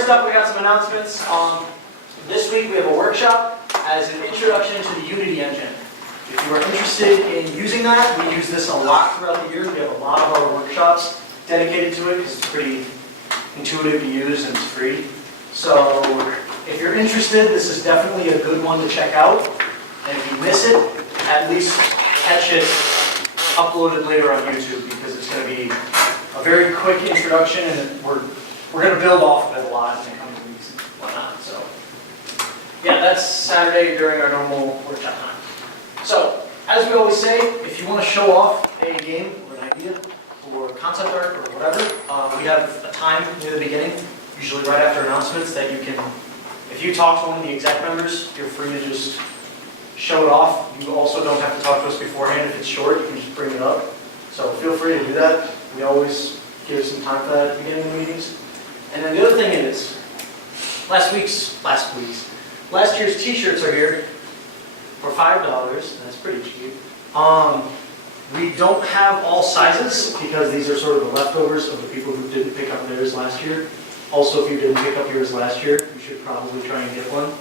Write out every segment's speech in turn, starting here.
first up, we got some announcements. This week we have a workshop as an introduction to the Unity engine. If you are interested in using that, we use this a lot throughout the year. We have a lot of our workshops dedicated to it because it's pretty intuitive to use and it's free. So if you're interested, this is definitely a good one to check out. And if you miss it, at least catch it uploaded later on YouTube because it's going to be a very quick introduction and we're going to build off of it a lot in the coming weeks and whatnot. So yeah, that's Saturday during our normal workshop time. So as we always say, if you want to show off a game or an idea or concept art or whatever, we have a time near the beginning, usually right after announcements, that you can, if you talk to one of the exec members, you're free to just show it off. You also don't have to talk to us beforehand. If it's short, you can just bring it up. So feel free to do that. We always give some time for that at the beginning of the meetings. And then the other thing is, last year's t-shirts are here for $5. That's pretty cheap. We don't have all sizes because these are sort of the leftovers of the people who didn't pick up theirs last year. Also, if you didn't pick up yours last year, you should probably try and get one.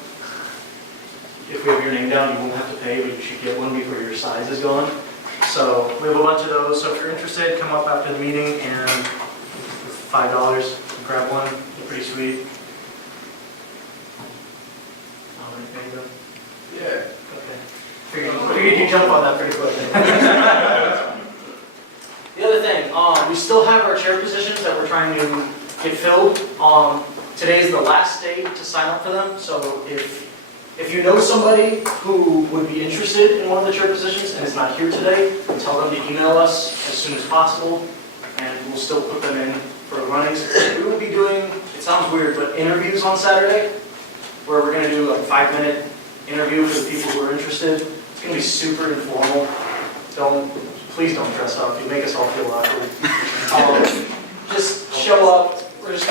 If we have your name down, you won't have to pay, but you should get one before your size is gone. So we have a bunch of those. So if you're interested, come up after the meeting and with $5, grab one. They're pretty sweet. There you go. Yeah. Okay. Figured you jump on that pretty quickly. The other thing, we still have our chair positions that we're trying to get filled. Today's the last day to sign up for them. So if you know somebody who would be interested in one of the chair positions and is not here today, tell them to email us as soon as possible, and we'll still put them in for runnings. We will be doing, it sounds weird, but interviews on Saturday, where we're going to do like a 5-minute interview for the people who are interested. It's going to be super informal. Please don't dress up. You make us all feel awkward. Just show up. We're just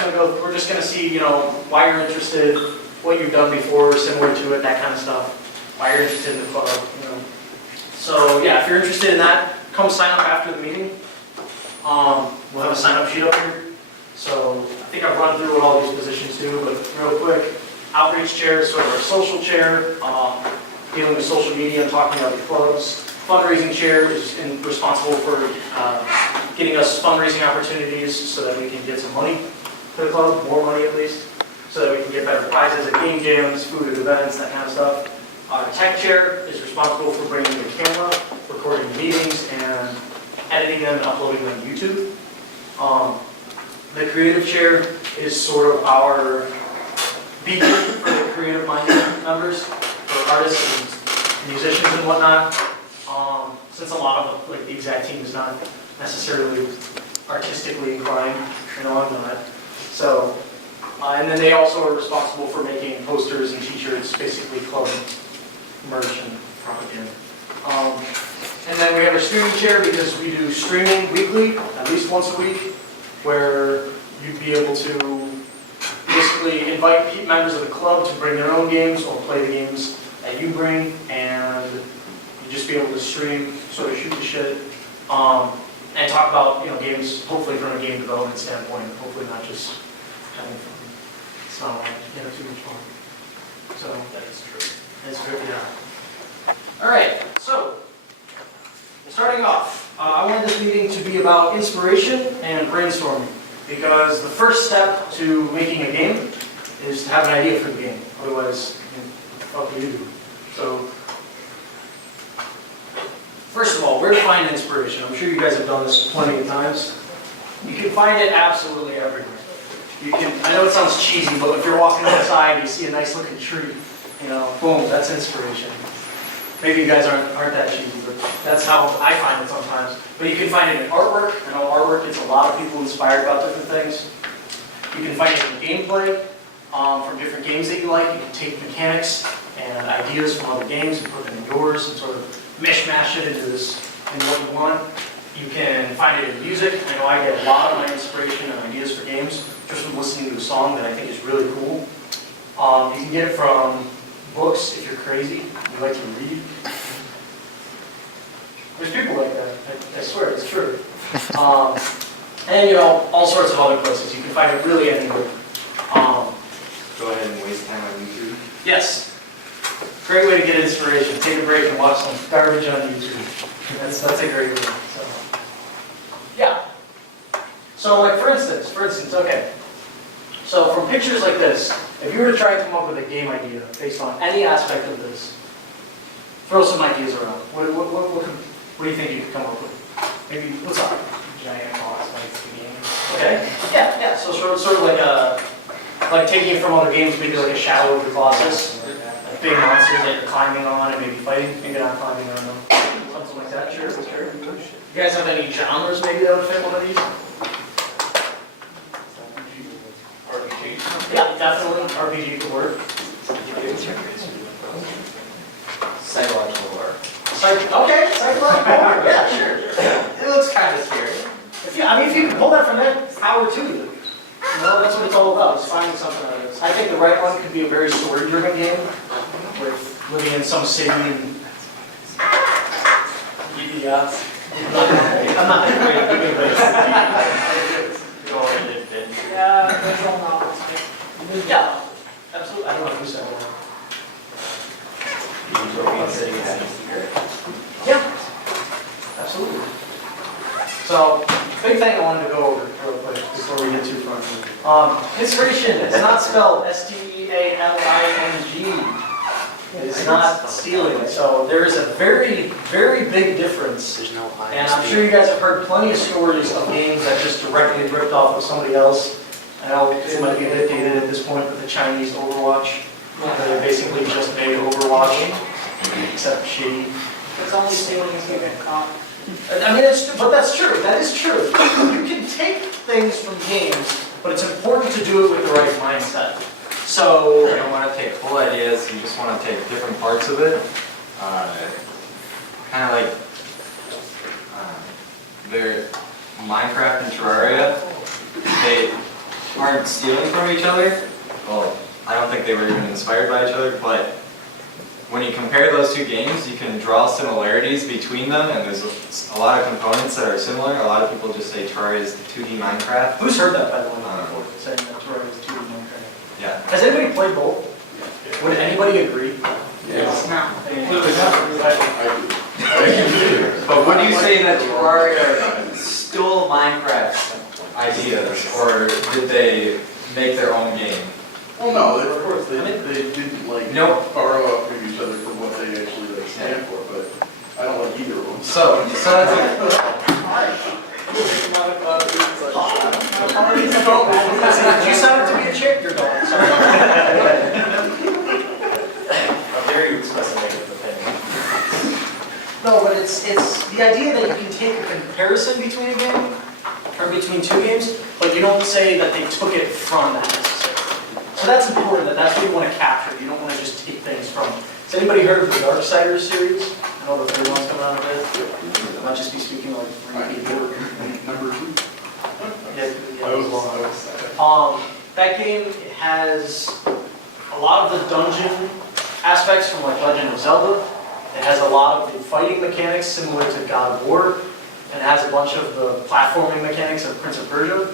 going to see, why you're interested, what you've done before, similar to it, that kind of stuff. Why you're interested in the club, So yeah, if you're interested in that, come sign up after the meeting. We'll have a sign-up sheet up here. So I think I've run through what all these positions do, but real quick, outreach chair is sort of our social chair, dealing with social media and talking about the clubs. Fundraising chair is responsible for getting us fundraising opportunities so that we can get some money for the club, more money at least, so that we can get better prizes at game jams, food at events, that kind of stuff. Our tech chair is responsible for bringing the camera, recording meetings, and editing them and uploading them to YouTube. The creative chair is sort of our beacon for the creative-minded members, for artists and musicians and whatnot. Since a lot of the exact team is not necessarily artistically inclined, I'm not. So, and then they also are responsible for making posters and t-shirts, basically club merch and propaganda. And then we have a streaming chair because we do streaming weekly, at least once a week, where you'd be able to basically invite members of the club to bring their own games or play the games that you bring, and you just be able to stream, sort of shoot the shit, and talk about games, hopefully from a game development standpoint, hopefully not just having fun. It's not like too much fun. So that is true. That's true, yeah. All right, so starting off, I wanted this meeting to be about inspiration and brainstorming, because the first step to making a game is to have an idea for the game. Otherwise, what do you do? So, first of all, where to find inspiration? I'm sure you guys have done this plenty of times. You can find it absolutely everywhere. I know it sounds cheesy, but if you're walking outside and you see a nice looking tree, boom, that's inspiration. Maybe you guys aren't that cheesy, but that's how I find it sometimes. But you can find it in artwork. I know artwork gets a lot of people inspired about different things. You can find it in gameplay from different games that you like. You can take mechanics and ideas from other games and put them in yours and sort of mishmash it into what you want. You can find it in music. I know I get a lot of my inspiration and ideas for games just from listening to a song that I think is really cool. You can get it from books if you're crazy, you like to read. There's people like that, I swear, it's true. And all sorts of other places. You can find it really anywhere. go ahead and waste time on YouTube? Yes. Great way to get inspiration. Take a break and watch some garbage on YouTube. That's a great way. So, yeah. So like for instance, okay. So from pictures like this, if you were to try and come up with a game idea based on any aspect of this, throw some ideas around. What do you think you could come up with? Maybe, what's up? Giant boss fights the game. Okay. Yeah. So sort of like taking it from other games, maybe like a Shadow of the Colossus. Like big monsters that you're climbing on and maybe fighting. Maybe not climbing on them. Something like that. Sure. You guys have any genres maybe that would fit one of these? RPG. Yeah, definitely. RPG could work. Psychological horror. Okay, psychological horror. Yeah, sure. It looks kind of scary. If you can pull that from that, power to you. You know, that's what it's all about, is finding something out of this. I think the right one could be a very story-driven game, with living in some city and... Yeah. I'm not that great at giving away. Yeah, visual novels. Yeah, absolutely. I don't know who said that. Yeah, absolutely. So, big thing I wanted to go over real quick before we get too far. Inspiration is not spelled S-T-E-A-L-I-N-G. It's not stealing. So there is a very, very big difference. And I'm sure you guys have heard plenty of stories of games that just directly ripped off of somebody else. I know it might be a bit dated at this point, but the Chinese Overwatch, they basically just made Overwatch, except shitty. It's only stealing if you get caught. I mean, but that's true. That is true. You can take things from games, but it's important to do it with the right mindset. So You don't want to take full ideas, you just want to take different parts of it. Kind of like their Minecraft and Terraria, they aren't stealing from each other. Well, I don't think they were even inspired by each other, but when you compare those two games, you can draw similarities between them, and there's a lot of components that are similar. A lot of people just say Terraria is 2D Minecraft. who's heard that, by the way, before, saying that Terraria is 2D Minecraft? Yeah. Has anybody played both? Would anybody agree? Yes. No. But would you say that Terraria stole Minecraft's ideas, or did they make their own game? Well, no, of course, they didn't like Nope. borrow up from each other for what they actually like stand for, but I don't like either of them. So that's You signed up to be a chick, you're going. How dare you express a negative opinion? No, but it's the idea that you can take a comparison between a game, or between two games, but you don't say that they took it from that necessarily. So that's important, that's what you want to capture. You don't want to just take things from. Has anybody heard of the Darksiders series? I know the third one's coming out of it. I might just be speaking like three people. Number 2. Yeah, I that game has a lot of the dungeon aspects from like Legend of Zelda. It has a lot of the fighting mechanics similar to God of War. And it has a bunch of the platforming mechanics of Prince of Persia.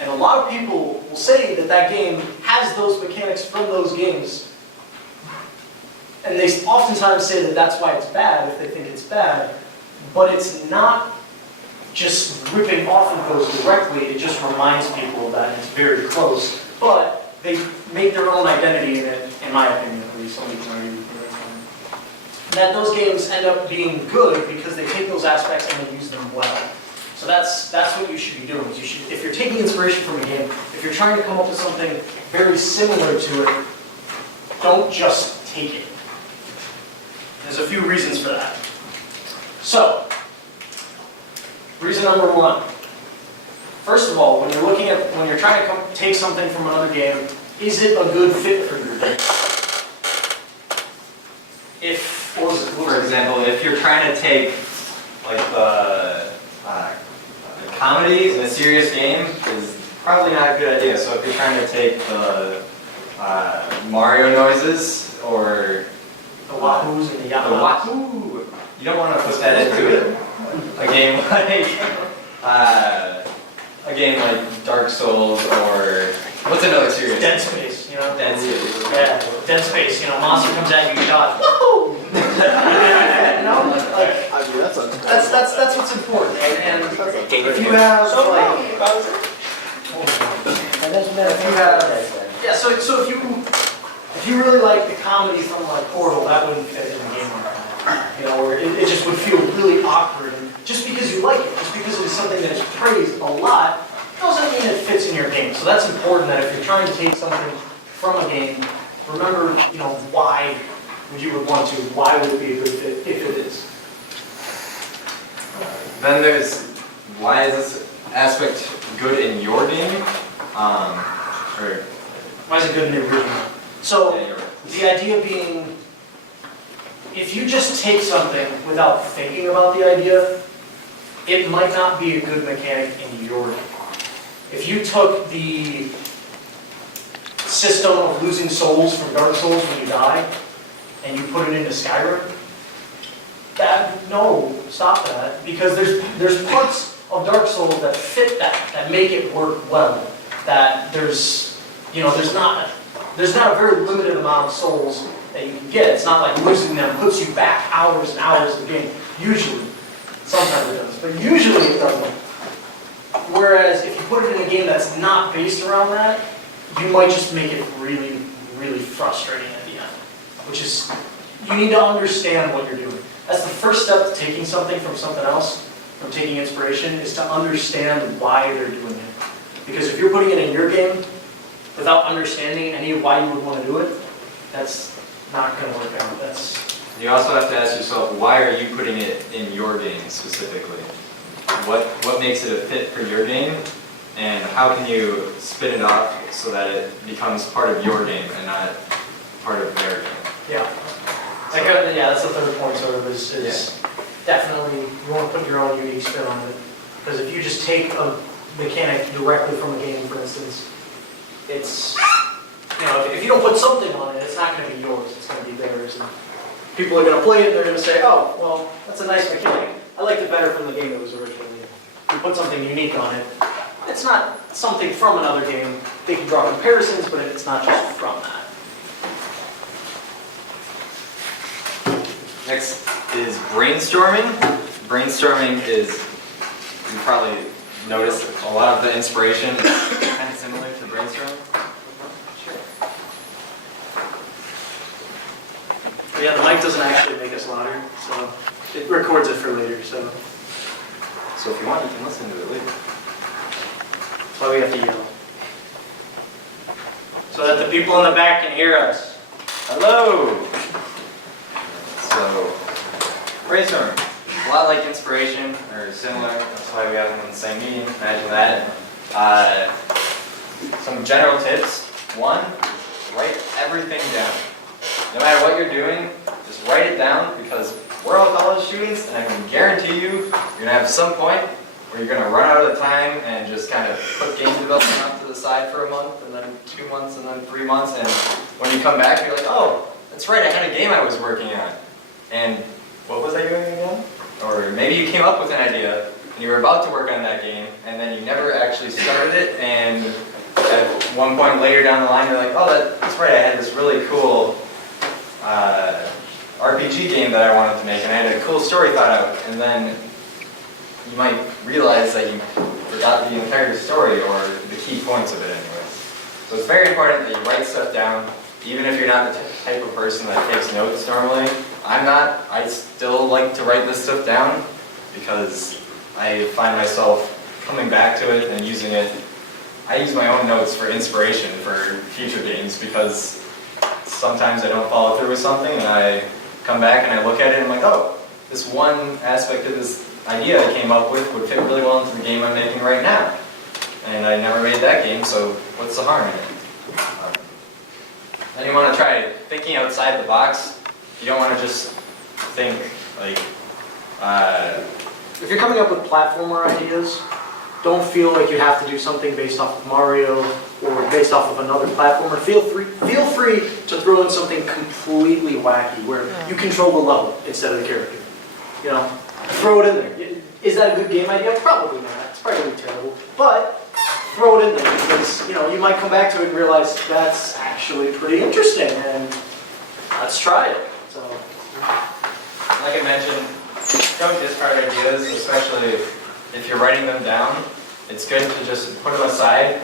And a lot of people will say that that game has those mechanics from those games. And they oftentimes say that that's why it's bad, if they think it's bad. But it's not just ripping off of those directly, it just reminds people of that, and it's very close. But they make their own identity in it, in my opinion, at least. Some people argue that those games end up being good because they take those aspects and they use them well. So that's what you should be doing. You should, if you're taking inspiration from a game, if you're trying to come up with something very similar to it, don't just take it. There's a few reasons for that. So, reason number 1. First of all, when you're trying to take something from another game, is it a good fit for your game? For example, if you're trying to take like the comedy in a serious game, is probably not a good idea. So if you're trying to take the Mario noises or The wahoos and the the yahoos. wahoo, you don't want to put that into it. A game like Dark Souls or what's another serious? Dead Space, you know. know? Dead Space. Yeah, Dead Space, you know, monster comes at you, you dodge, woohoo! You know, like, I mean, that's that's what's important, and if you have, like, yeah, so if you really like the comedy from like Portal, that wouldn't fit in the game like that. You know, or it just would feel really awkward, and just because you like it, just because it's something that's praised a lot, doesn't mean it fits in your game. So that's important, that if you're trying to take something from a game, remember, you know, why you would want to, why would it be a good fit if it is. Then there's, why is this aspect good in your game? Or, Why is it good in the original? So, yeah, you're right. the idea being, if you just take something without thinking about the idea, it might not be a good mechanic in your game. If you took the system of losing souls from Dark Souls when you die, and you put it into Skyrim, no, stop that, because there's parts of Dark Souls that fit that make it work well. That there's not a very limited amount of souls that you can get. It's not like losing them puts you back hours and hours of the game. Usually, sometimes it does, but usually it doesn't. Whereas if you put it in a game that's not based around that, you might just make it really, really frustrating at the end. Which is, you need to understand what you're doing. That's the first step to taking something from something else, from taking inspiration, is to understand why they're doing it. Because if you're putting it in your game without understanding any of why you would want to do it, that's not going to work out. You also have to ask yourself, why are you putting it in your game specifically? What makes it a fit for your game, and how can you spin it off so that it becomes part of your game and not part of their game? Yeah. That's the third point, sort of, is definitely you want to put your own unique spin on it. Because if you just take a mechanic directly from a game, for instance, it's, you know, if you don't put something on it, it's not going to be yours, it's going to be theirs. And people are going to play it and they're going to say, oh, well, that's a nice mechanic. I liked it better from the game it was originally in. If you put something unique on it, it's not something from another game. They can draw comparisons, but it's not just from that. Next is brainstorming. Brainstorming is, you probably noticed a lot of the inspiration is kind of similar to brainstorming. Yeah, the mic doesn't actually make us louder, so it records it for later, so So if you want, you can listen to it later. that's why we have to yell. So that the people in the back can hear us. Hello! So, brainstorming. A lot like inspiration, or similar, that's why we have them in the same meeting, imagine that. Some general tips. One, write everything down. No matter what you're doing, just write it down, because we're all college students, and I can guarantee you, you're going to have some point where you're going to run out of time and just kind of put game development off to the side for a month, and then 2 months, and then 3 months, and when you come back, you're like, oh, that's right, I had a game I was working on. And what was I doing again? Or maybe you came up with an idea, and you were about to work on that game, and then you never actually started it, and at one point later down the line, you're like, oh, that's right, I had this really cool RPG game that I wanted to make, and I had a cool story thought out, and then you might realize that you forgot the entire story, or the key points of it anyways. So it's very important that you write stuff down, even if you're not the type of person that takes notes normally. I'm not. I still like to write this stuff down, because I find myself coming back to it and using it. I use my own notes for inspiration for future games, because sometimes I don't follow through with something, and I come back and I look at it and I'm like, oh, this one aspect of this idea I came up with would fit really well into the game I'm making right now. And I never made that game, so what's the harm in it? Then you want to try thinking outside the box. You don't want to just think like, If you're coming up with platformer ideas, don't feel like you have to do something based off of Mario or based off of another platformer. Feel free to throw in something completely wacky where you control the level instead of the character. You know, throw it in there. Is that a good game idea? Probably not. It's probably terrible. But throw it in there because, you might come back to it and realize that's actually pretty interesting and let's try it. So, Like I mentioned, don't discard ideas, especially if you're writing them down. It's good to just put them aside,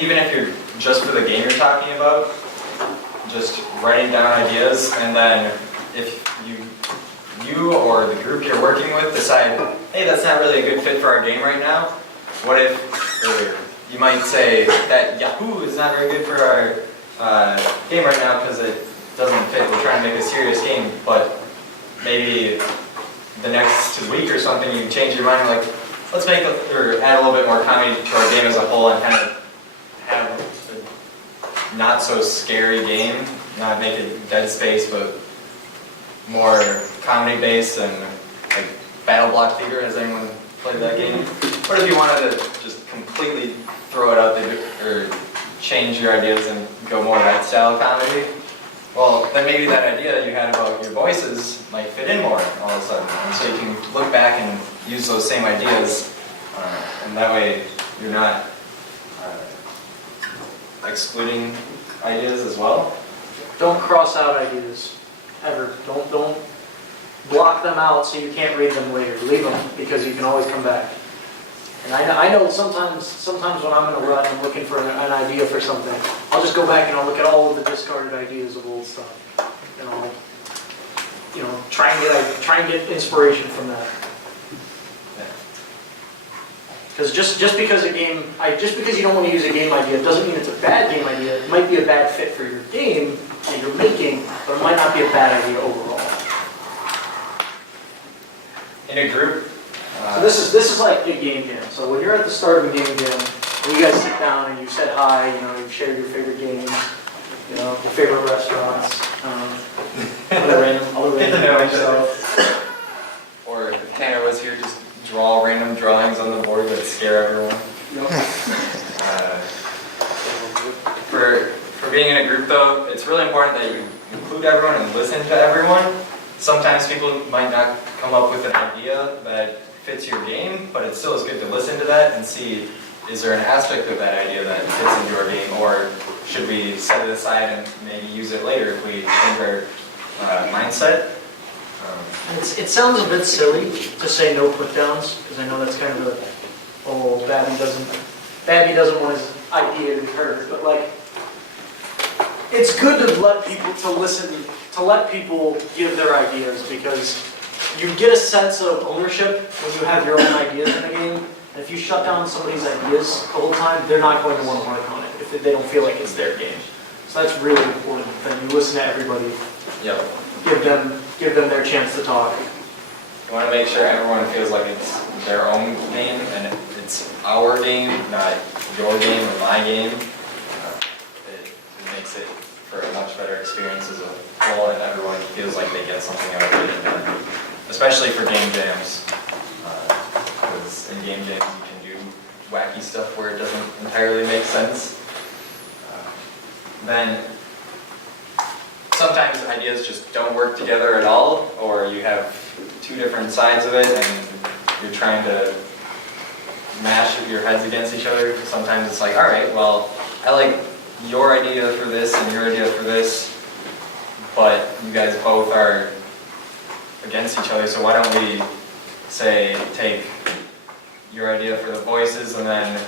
even if you're just for the game you're talking about. Just writing down ideas, and then if you or the group you're working with decide, hey, that's not really a good fit for our game right now. What if, or you might say that Yahoo is not very good for our game right now because it doesn't fit. We're trying to make a serious game, but maybe the next week or something you change your mind, like let's make or add a little bit more comedy to our game as a whole and kind of have a not so scary game, not make it Dead Space, but more comedy based and like Battle Block Theater. Has anyone played that game? What if you wanted to just completely throw it out there or change your ideas and go more that style of comedy? Well, then maybe that idea you had about your voices might fit in more all of a sudden. And so you can look back and use those same ideas, and that way you're not excluding ideas as well. don't cross out ideas, ever. Don't block them out so you can't read them later. Leave them, because you can always come back. And I know sometimes when I'm in a rut and I'm looking for an idea for something, I'll just go back and I'll look at all of the discarded ideas of old stuff. And I'll, try and get inspiration from that. Because just because you don't want to use a game idea doesn't mean it's a bad game idea. It might be a bad fit for your game that you're making, but it might not be a bad idea overall. In a group, So this is like a game jam. So when you're at the start of a game jam, and you guys sit down and you've said hi, you've shared your favorite games, your favorite restaurants, other random stuff. or if Tanner was here, just draw random drawings on the board that scare everyone. For being in a group though, it's really important that you include everyone and listen to everyone. Sometimes people might not come up with an idea that fits your game, but it still is good to listen to that and see, is there an aspect of that idea that fits into our game, or should we set it aside and maybe use it later if we change our mindset? It sounds a bit silly to say no put downs, because I know that's kind of Babby doesn't want his idea to be heard, but it's good to let people give their ideas, because you get a sense of ownership when you have your own ideas in the game. And if you shut down somebody's ideas the whole time, they're not going to want to work on it if they don't feel like it's their game. So that's really important, that you listen to everybody. Yep. Give them their chance to talk. You want to make sure everyone feels like it's their own game and it's our game, not your game or my game. It makes it for a much better experience as a whole, and everyone feels like they get something out of it, and especially for game jams. Because in game jams you can do wacky stuff where it doesn't entirely make sense. Then sometimes ideas just don't work together at all, or you have two different sides of it and you're trying to mash your heads against each other. Sometimes it's like, all right, well, I like your idea for this and your idea for this, but you guys both are against each other, so why don't we say take your idea for the voices and then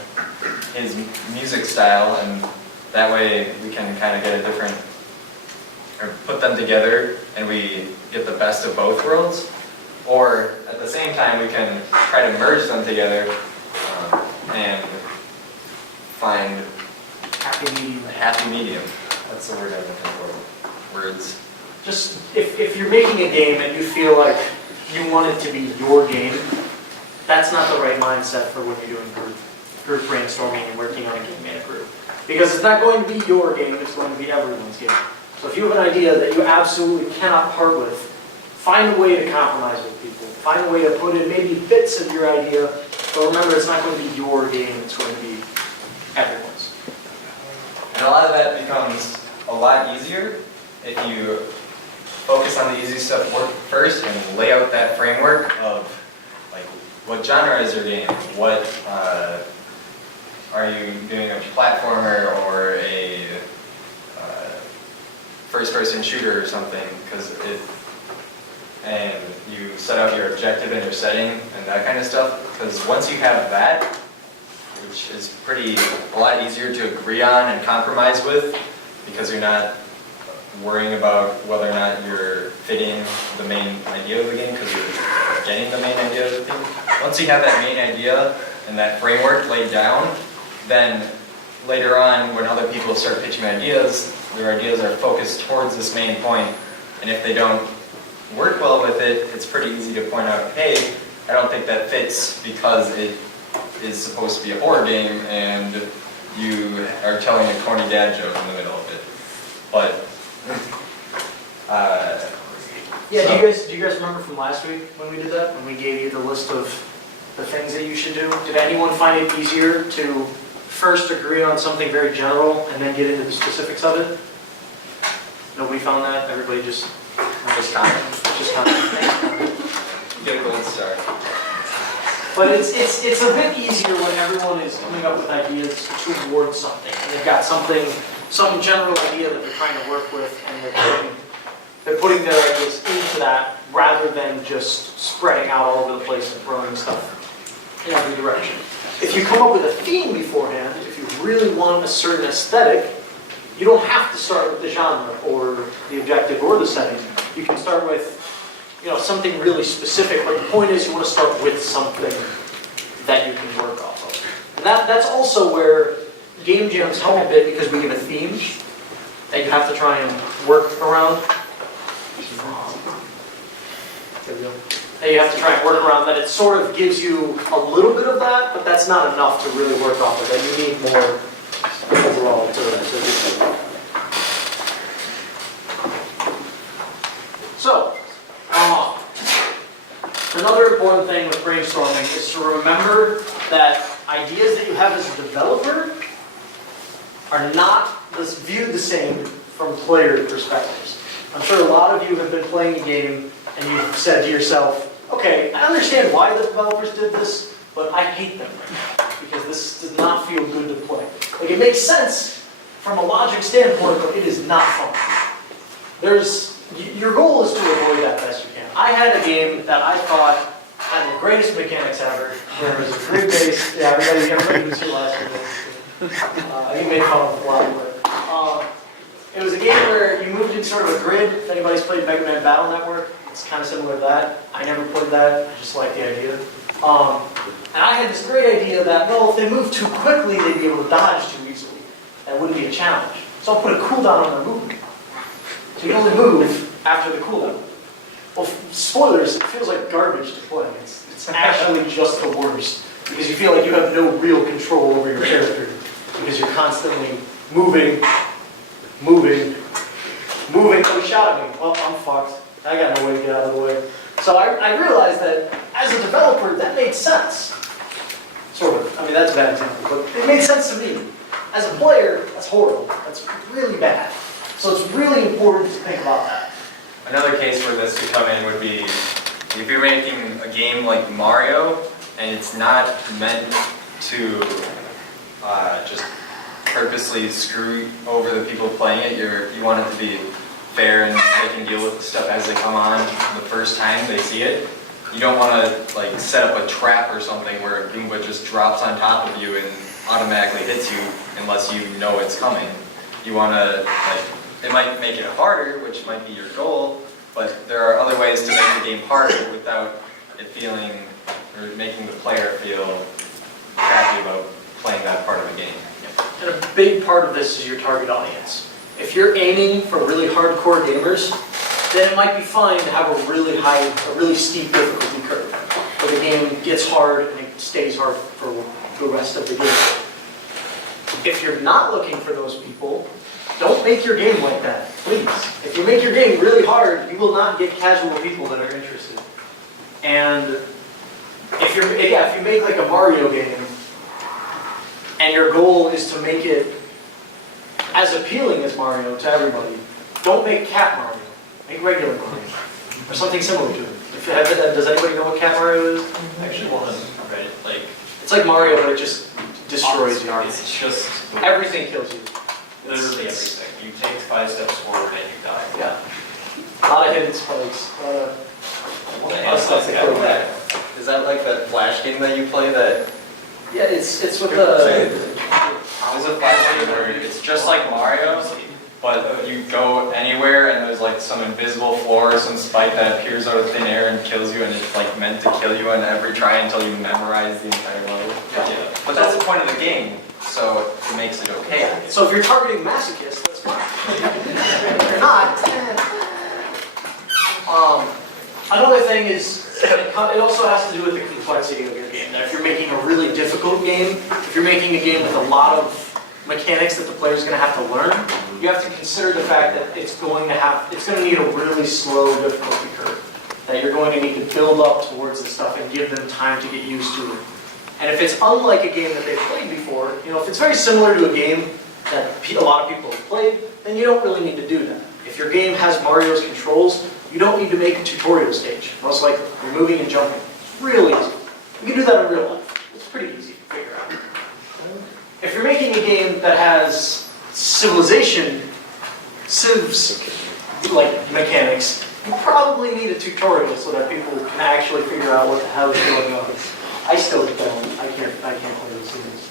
his music style, and that way we can kind of get a different, or put them together and we get the best of both worlds. Or at the same time we can try to merge them together and find a happy medium. That's the word I'm looking for. Words. Just, if you're making a game and you feel like you want it to be your game, that's not the right mindset for when you're doing group brainstorming and working on a game in a group. Because it's not going to be your game, it's going to be everyone's game. So if you have an idea that you absolutely cannot part with, find a way to compromise with people. Find a way to put in maybe bits of your idea, but remember, it's not going to be your game, it's going to be everyone's. And a lot of that becomes a lot easier if you focus on the easy stuff first and lay out that framework of, like, what genre is your game? What are are you doing a platformer or a first-person shooter or something? And you set out your objective and your setting and that kind of stuff. Because once you have that, which is a lot easier to agree on and compromise with, because you're not worrying about whether or not you're fitting the main idea of the game, because you're getting the main idea of the thing. Once you have that main idea and that framework laid down, then later on, when other people start pitching ideas, their ideas are focused towards this main point, and if they don't work well with it, it's pretty easy to point out, hey, I don't think that fits because it is supposed to be a horror game and you are telling a corny dad joke in the middle of it. But, Yeah, so- do you guys remember from last week when we did that? When we gave you the list of the things that you should do? Did anyone find it easier to first agree on something very general and then get into the specifics of it? Nobody found that? Everybody just kind of. get a gold star. But it's a bit easier when everyone is coming up with ideas towards something. And they've got some general idea that they're trying to work with, and they're putting their ideas into that rather than just spreading out all over the place and throwing stuff in every direction. If you come up with a theme beforehand, if you really want a certain aesthetic, you don't have to start with the genre or the objective or the setting. You can start with, something really specific. But the point is, you want to start with something that you can work off of. And that's also where game jams help a bit, because we give a theme that you have to try and work around. There we go. That you have to try and work around. That it sort of gives you a little bit of that, but that's not enough to really work off of. That you need more overall to do that. So, another important thing with brainstorming is to remember that ideas that you have as a developer are not viewed the same from player perspectives. I'm sure a lot of you have been playing a game and you've said to yourself, okay, I understand why the developers did this, but I hate them because this does not feel good to play. Like, it makes sense from a logic standpoint, but it is not fun. Your goal is to avoid that best you can. I had a game that I thought had the greatest mechanics ever. There was a grid-based, everybody was here last week. You made fun of a lot of it. It was a game where you moved in sort of a grid. If anybody's played Mega Man Battle Network, it's kind of similar to that. I never played that, I just like the idea. And I had this great idea that, if they moved too quickly, they'd be able to dodge too easily. That wouldn't be a challenge. So I'll put a cooldown on their movement. So you only move after the cooldown. Well, spoilers, it feels like garbage to play. It's actually just the worst. Because you feel like you have no real control over your character. Because you're constantly moving. Oh, he shot at me. Well, I'm fucked. I got no way to get out of the way. So I realized that as a developer, that made sense. Sort of. I mean, that's a bad example, but it made sense to me. As a player, that's horrible. That's really bad. So it's really important to think about that. Another case where this could come in would be if you're making a game like Mario and it's not meant to just purposely screw over the people playing it. You want it to be fair and they can deal with the stuff as they come on the first time they see it. You don't want to set up a trap or something where a Goomba just drops on top of you and automatically hits you unless you know it's coming. You want to it might make it harder, which might be your goal, but there are other ways to make the game harder without it feeling, or making the player feel happy about playing that part of the game. And a big part of this is your target audience. If you're aiming for really hardcore gamers, then it might be fine to have a really steep difficulty curve, where the game gets hard and it stays hard for the rest of the game. If you're not looking for those people, don't make your game like that, please. If you make your game really hard, you will not get casual people that are interested. And if you make like a Mario game, and your goal is to make it as appealing as Mario to everybody, don't make Cat Mario. Make regular Mario. Or something similar to it. Does anybody know what Cat Mario is? Actually, one of them, right? It's like Mario, but it just destroys the army. It's just Everything kills you. literally everything. You take 5 steps forward and you die. Yeah. A lot of hidden spikes. Is that like that Flash game that you play that? Yeah, it's with There's a Flash game where it's just like Mario, but you go anywhere and there's like some invisible floor or some spike that appears out of thin air and kills you, and it's like meant to kill you on every try until you memorize the entire level. Yeah. But that's the point of the game, so it makes it okay. So if you're targeting masochists, that's fine. If you're not, another thing is, it also has to do with the complexity of your game. Now, if you're making a really difficult game, if you're making a game with a lot of mechanics that the player's going to have to learn, you have to consider the fact that it's going to need a really slow difficulty curve. That you're going to need to build up towards this stuff and give them time to get used to it. And if it's unlike a game that they've played before, if it's very similar to a game that a lot of people have played, then you don't really need to do that. If your game has Mario's controls, you don't need to make a tutorial stage. Most likely, you're moving and jumping. It's real easy. You can do that in real life. It's pretty easy to figure out. If you're making a game that has civs, like mechanics, you probably need a tutorial so that people can actually figure out what the hell is going on. I still don't. I can't play those games.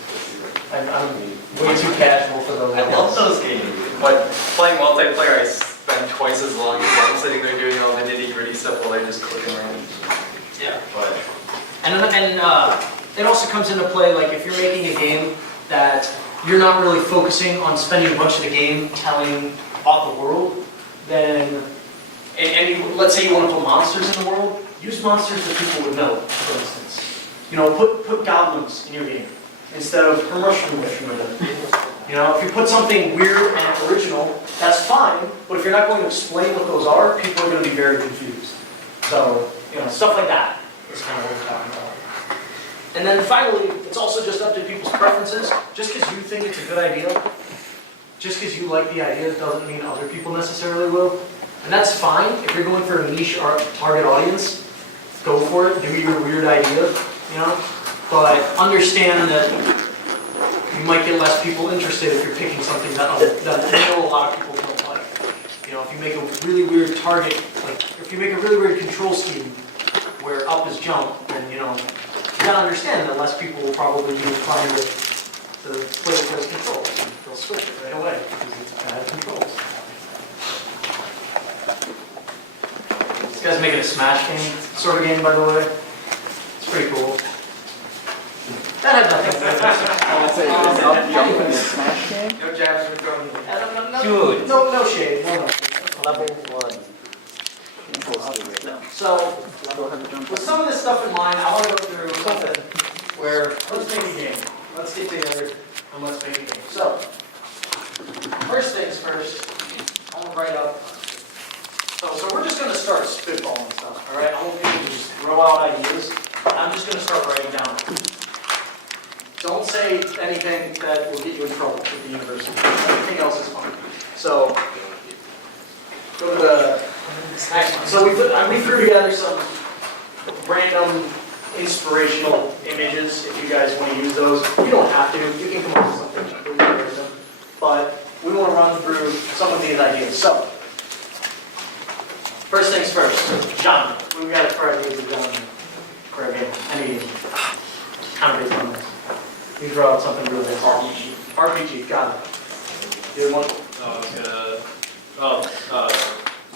I'm way too casual for those. I love those games, but playing multiplayer, I spend twice as long as I'm sitting there doing all the nitty-gritty stuff while they're just clicking around. Yeah. But And it also comes into play, like if you're making a game that you're not really focusing on spending a bunch of the game telling about the world, then, let's say you want to put monsters in the world, use monsters that people would know, for instance. Put goblins in your game instead of a mushroom. If you put something weird and original, that's fine, but if you're not going to explain what those are, people are going to be very confused. So, stuff like that is kind of what we're talking about. And then finally, it's also just up to people's preferences. Just because you think it's a good idea, just because you like the idea, doesn't mean other people necessarily will. And that's fine. If you're going for a niche target audience, go for it. Do your weird idea, But understand that you might get less people interested if you're picking something that a lot of people don't like. If you make a really weird target, like if you make a really weird control scheme where up is jump, then you gotta understand that less people will probably be inclined to play with those controls. They'll switch it right away because it's bad controls. This guy's making a Smash game, sort of game, by the way. It's pretty cool. That had nothing to do with it. Smash game? no jabs were thrown. Dude. No shade. No. Level 1. So, with some of this stuff in mind, I want to go through something where let's make a game. Let's get together and let's make a game. So, first things first, I want to write up. So we're just going to start spitballing stuff, all right? I want people to just throw out ideas. I'm just going to start writing down. Don't say anything that will get you in trouble with the university. Everything else is fine. So, go to the. So we threw together some random inspirational images. If you guys want to use those, you don't have to. You can come up with something completely random. But we want to run through some of these ideas. So, first things first. Genre. We got to try ideas of genre for a game. Any kind of big one. You draw out something really big. RPG. Got it. You had one?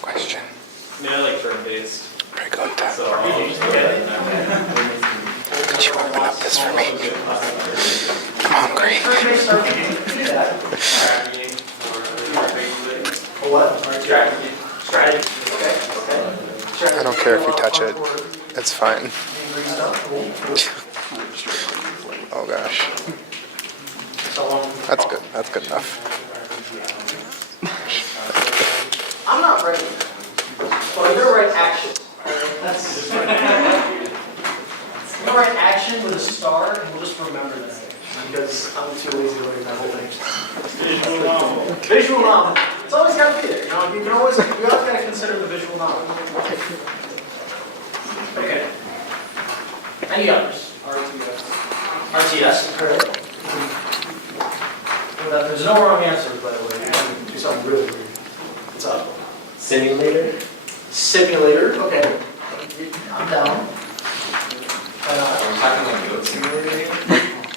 Question. I mean, I like turn-based. Very good. So, Could you open up this for me? I'm hungry. Turn-based RPG. You can do that. A what? Strategy. Okay. I don't care if you touch it. It's fine. Oh gosh. That's good. That's good enough. I'm not ready. But I'm gonna write action. That's. I'm gonna write action with a star, and we'll just remember that because I'm too lazy to write that whole thing. Visual novel. It's always got to be there. You always got to consider the visual novel. Okay. Any others? RTS. Correct. for that. There's no wrong answers, by the way. You can do something really weird. What's up? Simulator? Simulator, okay. I'm down. I'm talking like goat simulator here.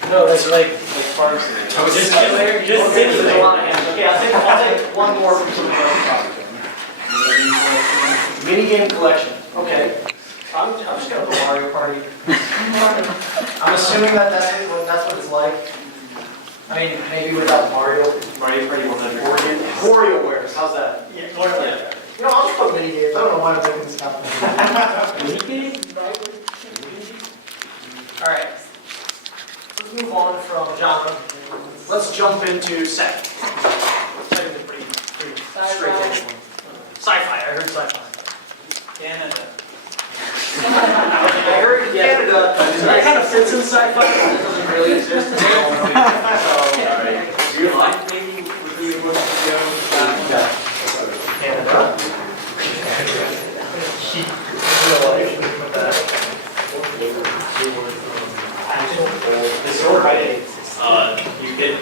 No, that's like farm simulator. Toast Just simulator? simulator, just There's a simulator. lot of hands. Okay, I'll take one more from somebody else. Mini game collection, okay. I'm just gonna put Mario Party. I'm assuming that that's what it's like. I mean, maybe without Mario. Mario Party 100. WarioWares, how's that? Yeah, WarioWares. You know, I'll just put mini games. I don't know why I'm making this happen. Mini games? All right. Let's move on from genre. Let's jump into second. Second is pretty straightforward. Sci-fi, I heard sci-fi. Canada. I heard Canada, that kind of fits in sci-fi, but it doesn't really exist. So, Do you like maybe would be able to go Canada. Real life, put that. This order.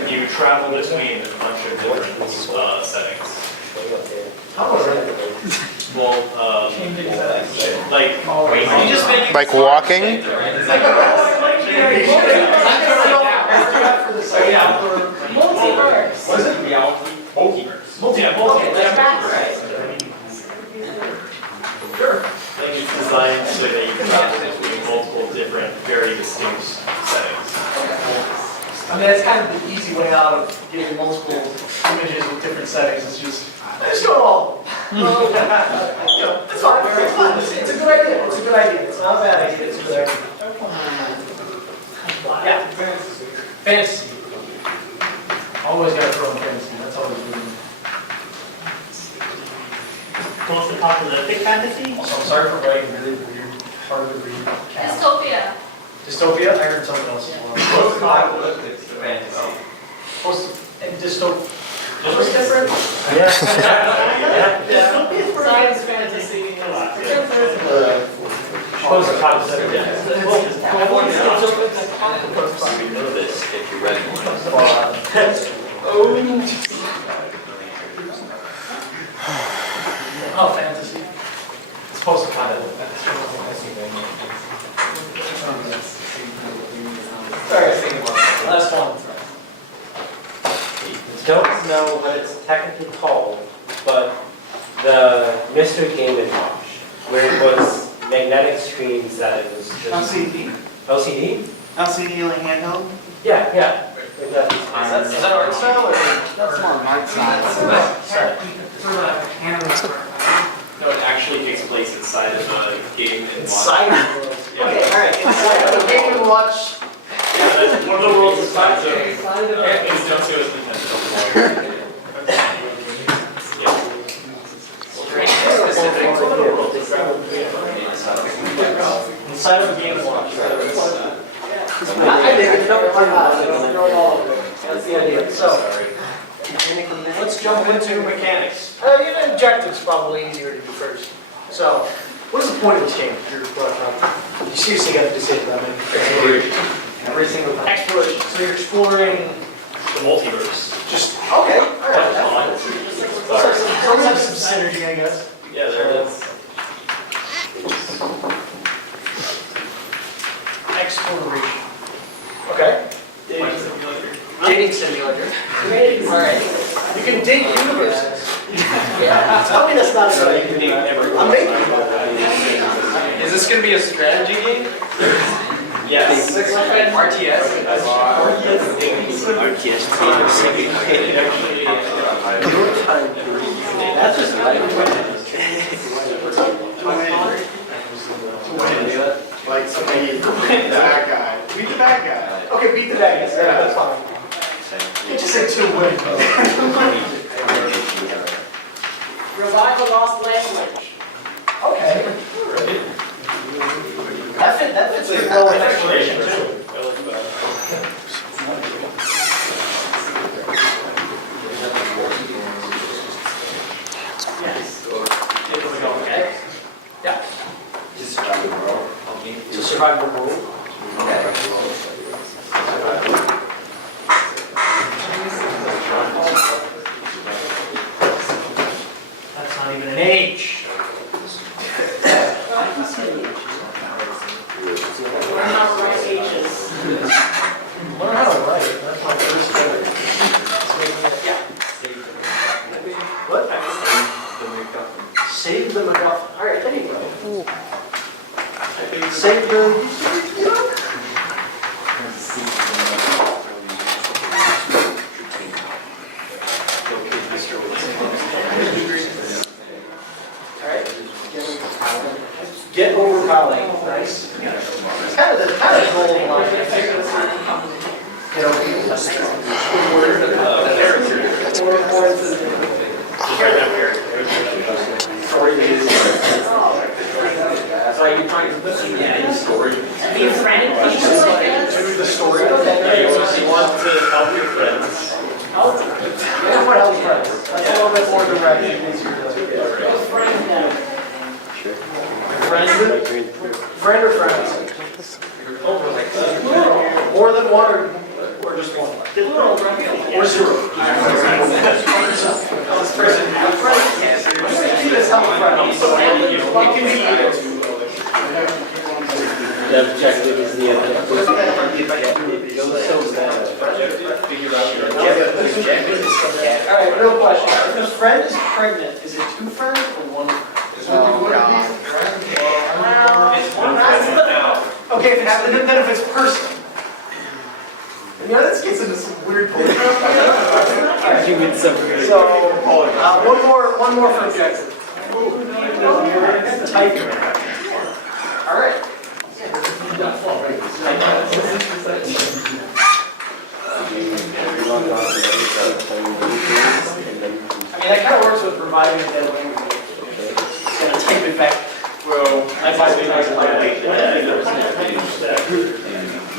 You travel between a bunch of different settings. How was it? Well, like, You just make Like walking? Multiverse. what is it? Multiverse. Yeah, multiverse. Sure. Like it's designed so that you can travel between multiple different, very distinct settings. I mean, that's kind of the easy way out of getting multiple images with different settings. It's just go all. It's fine. It's fine. It's a good idea. It's a good idea. It's not a bad idea. It's a good idea. Yeah. Fantasy. Always got to throw in fantasy. That's always good. Most apocalyptic fantasy? Also, I'm sorry for writing really weird, hard to read. Dystopia. Dystopia? I heard something else as well. Post-apocalyptic fantasy. And dystopia. What's different? Science fantasy. Post-apocalyptic. You know this if you're ready. Oh, fantasy. It's post-apocalyptic. Alright, last one. Don't know what it's technically called, but the Mr. Game & Watch, where it was magnetic screens that it was just... LCD. LCD? LCD like handheld? Yeah, yeah. Like that. Is that art style or? That's more my No, it actually takes place inside of a game and Inside of the world. Okay, alright, inside of the game and watch. Yeah, that's one of the world's inside of it's don't see what's potential. Inside of a game and watch. I dig it, that's the idea. So, let's jump into mechanics. Even objectives probably easier to do first. So, what is the point of this game? You seriously got to decide that. Every single time. Exploration. So you're exploring. The multiverse. Just okay. All right. Sounds like some synergy, I guess. Yeah, there is. Exploration. Okay. Dating simulator. Dating simulator. All right. You can date universes. Yeah. Tell me that's not a good You can date idea. everyone. I'm making it. Is this going to be a strategy game? Yes. RTS? That's just Like somebody beat the bad guy. Beat the bad guy. okay, beat the bad guys. Yeah, that's fine. You just say 2 win. Revive a lost language. Okay. That fits pretty well with exploration too. Okay. Yeah. To survive the world. Learn how to write H's. Learn how to write. That's my first grade. What? Save the MacGuffin. All right, there you go. Save the. Get over Colleen. Nice. It's kind of the goal of life. Get over So are you trying to story? Be a friend. Do the story. Yeah, you want to help your friends. Yeah, what else, friends? That's a little bit more direct and easier to Friend or friends? More than one or just one? Or zero? It can be either. The objective is the objective. All right, real question. If a friend is pregnant, is it two friends or one? Okay, then if it's person. You know, this gets into some weird political. So, one more for objective. Typing. All right. I mean, that kind of works with providing a dead language. Just gonna type it back. Well, I might be nice like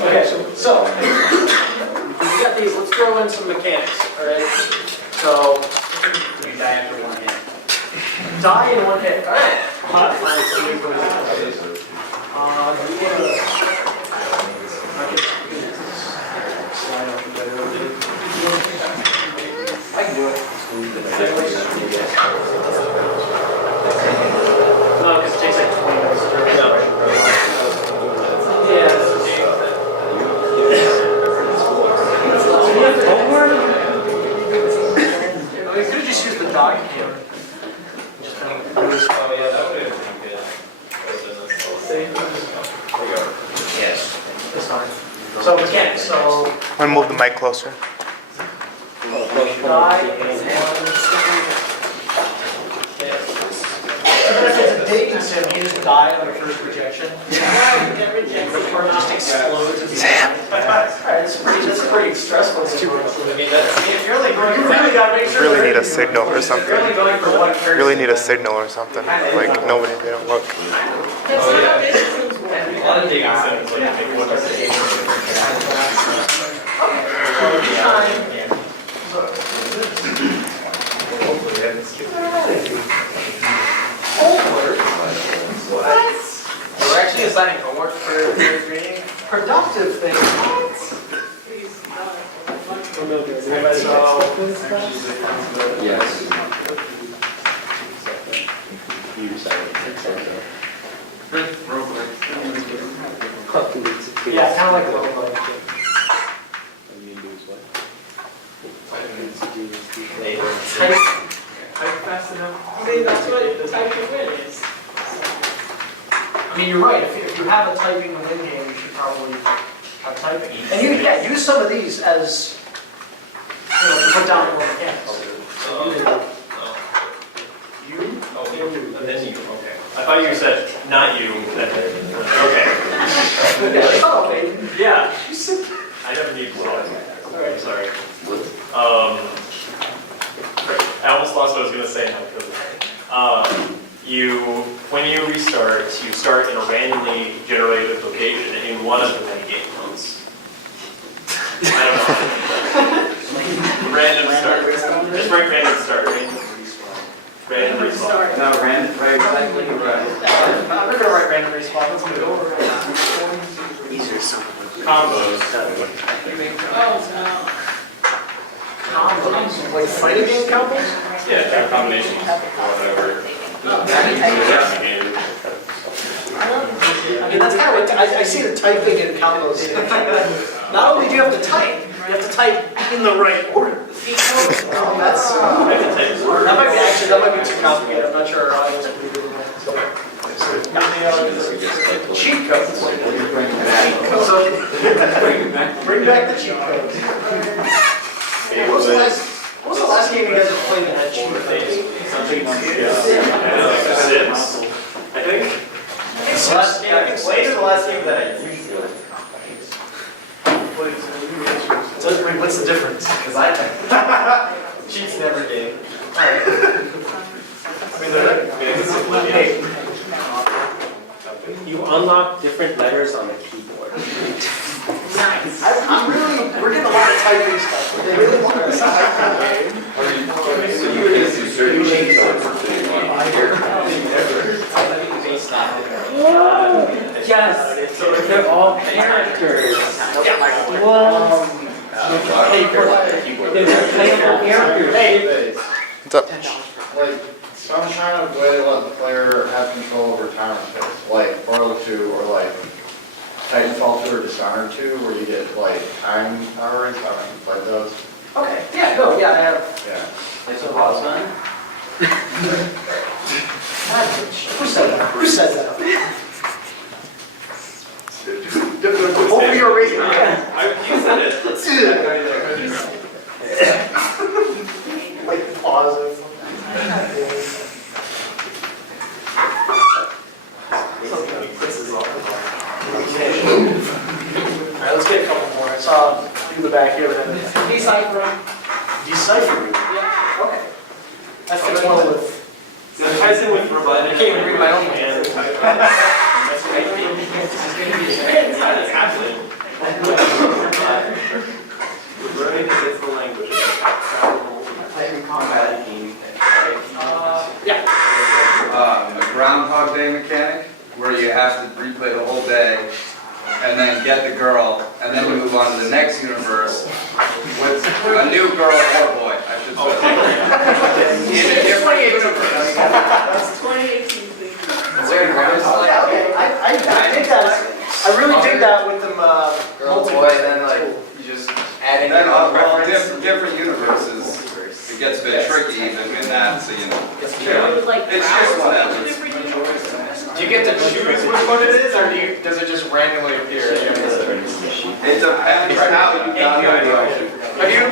Okay, so we got these. Let's throw in some mechanics. All right. So You die after one hit. die in one hit. All right. I can do it. No, because it takes like 20 minutes to turn it. We could have just used the dog camera. Yes. It's fine. So mechanics, so I'm gonna move the mic closer. die. Even if it's a dating sim, you just die on the first projection. Or it just explodes. Alright, that's pretty stressful. If you're really going, you really gotta make sure. Really need a signal or something. You're really going for one person. Really need a signal or something. Like nobody, they don't look. a lot of dating sims, like, make one mistake. We're actually assigning homework for third grading. Productive things. Yes. Yeah, kind of like a roguelike. Type fast enough. See, that's what type to win is. I mean, you're right. If you have a typing to win game, you should probably have typing. And use some of these as, to put down more mechanics. You? Oh, you, and then you, okay. I thought you said, not you, then, okay. Oh, baby. Yeah. I never need to I'm sorry. I almost lost what I was going to say now because when you restart, you start in a randomly generated location in one of the many game modes. I don't know. Random start. Just write random start. Random respawn. No, random, right, exactly, right. I'm going to write random respawn. Let's go over it. Combos. Combos? Like fighting game combos? Yeah, combinations. Whatever. that's kind of, I see the typing in combos. Not only do you have to type, you have to type in the right order. That's, that might be actually, that might be too complicated, I'm not sure our audience would be doing that. Cheat codes. Bring back the cheat codes. What was the last game you guys played that had cheat codes? Sims, I think. It's the last game. Blade is the last game that I usually What's the difference? because I think cheats in every game. Alright. I mean, hey, You unlock different letters on the keyboard. I'm really, we're getting a lot of typing stuff. They really want us to type game. So you would just do certain cheat codes or things Yes, they're all characters. Whoa. They're playable characters. Hey, What's up? Like, some kind of way to let the player have control over time space, like Borrow 2 or like Titanfall 2 or Dishonored 2, where you get like time powering. I don't know if you played those. okay, yeah, no, yeah, I have. Yeah. It's a pause man. Who said that? Who said that? Hopefully you're raising your hand. You said it. Like pause it. Alright, let's get a couple more. I saw in the back here. Deciphering. Deciphering? Yeah. Okay. That fits well with. That ties in with providing. I can't even read my own hand. We're learning to get the language. Typing combat game. Yeah. A Groundhog Day mechanic where you have to replay the whole day and then get the girl and then move on to the next universe with a new girl or boy, I should say. In a different universe. That's 2018. I dig that. I really dig that with them. Girl, boy, and then like you just add in Then your own well, preference. different universes, it gets a bit tricky even in that, so you know. It was like It's just whatever. different universes. Do you get to choose which one it is, or does it just randomly appear? It depends how you got it. Have you?